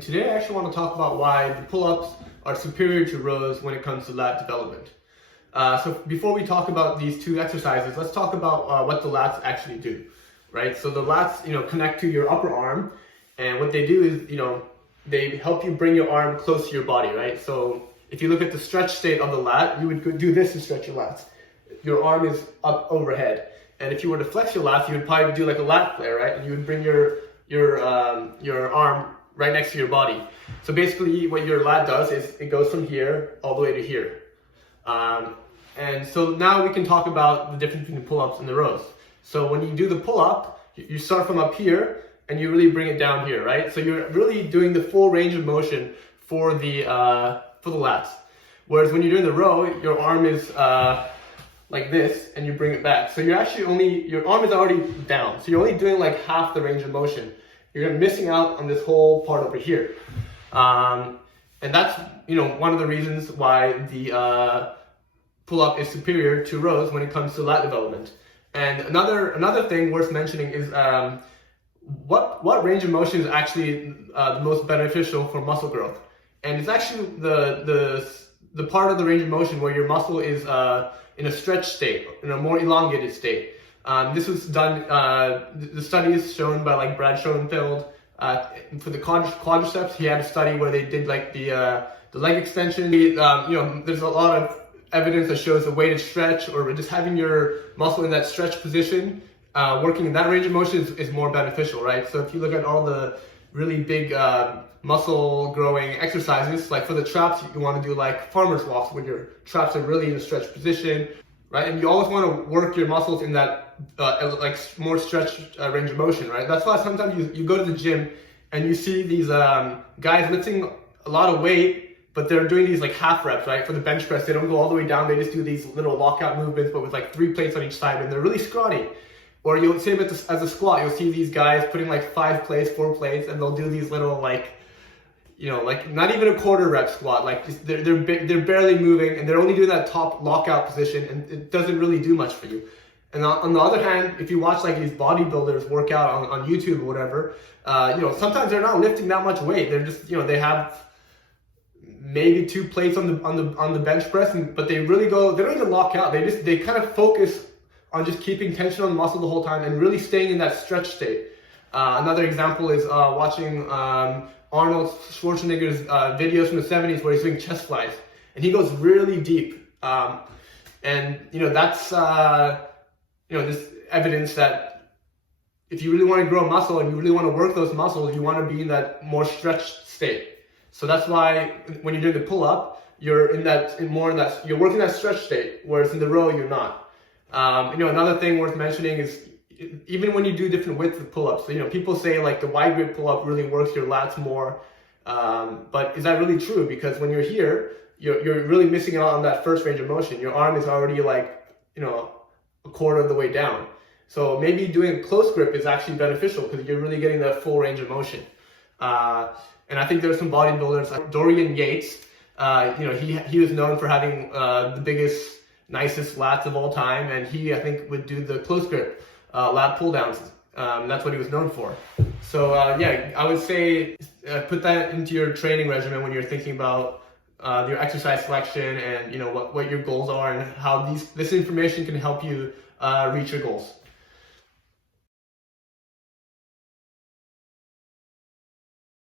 Today I actually want to talk about why the pull-ups are superior to rows when it comes to lat development. So before we talk about these two exercises, let's talk about what the lats actually do, right? So the lats, connect to your upper arm, and what they do is, they help you bring your arm close to your body, right? So if you look at the stretch state of the lat, you would do this to stretch your lats. Your arm is up overhead, and if you were to flex your lats, you would probably do like a lat flare, right? And you would bring your arm right next to your body. So basically what your lat does is it goes from here all the way to here. And so now we can talk about the difference between the pull-ups and the rows. So when you do the pull-up, you start from up here and you really bring it down here, right? So you're really doing the full range of motion for the lats. Whereas when you're doing the row, your arm is like this and you bring it back. So you're actually your arm is already down. So you're only doing like half the range of motion. You're missing out on this whole part over here. And that's, one of the reasons why the pull-up is superior to rows when it comes to lat development. And another thing worth mentioning is what range of motion is actually the most beneficial for muscle growth. And it's actually the part of the range of motion where your muscle is in a stretch state, in a more elongated state. This was done, the studies shown by like Brad Schoenfeld for the quadriceps. He had a study where they did like the leg extension. There's a lot of evidence that shows a weighted stretch or just having your muscle in that stretch position, working in that range of motion is more beneficial, right? So if you look at all the really big muscle growing exercises, like for the traps, you want to do like farmer's walks when your traps are really in a stretch position, right? And you always want to work your muscles in that more stretched range of motion, right? That's why sometimes you go to the gym and you see these guys lifting a lot of weight, but they're doing these like half reps, right? For the bench press, they don't go all the way down. They just do these little lockout movements, but with like 3 plates on each side, and they're really scrawny. Or you'll see them as a squat. You'll see these guys putting like 5 plates, 4 plates, and they'll do these little like not even a quarter rep squat. Like just, they're barely moving, and they're only doing that top lockout position, and it doesn't really do much for you. And on the other hand, if you watch like these bodybuilders work out on YouTube or whatever, sometimes they're not lifting that much weight. They're just, they have maybe 2 plates on the bench press, but they really they don't even lock out. They kind of focus on just keeping tension on the muscle the whole time and really staying in that stretch state. Another example is watching Arnold Schwarzenegger's videos from the 70s where he's doing chest flies, and he goes really deep. That's this evidence that if you really want to grow muscle and you really want to work those muscles, you want to be in that more stretched state. So that's why when you're doing the pull-up, you're you're working that stretch state, whereas in the row you're not. Another thing worth mentioning is even when you do different widths of pull-ups, so, people say like the wide grip pull-up really works your lats more, but is that really true? Because when you're here, you're really missing out on that first range of motion. Your arm is already like, a quarter of the way down. So maybe doing a close grip is actually beneficial because you're really getting that full range of motion. And I think there's some bodybuilders like Dorian Yates. He was known for having the biggest, nicest lats of all time, and I think would do the close grip lat pull downs. That's what he was known for. So I would say put that into your training regimen when you're thinking about your exercise selection and what your goals are and how this information can help you reach your goals.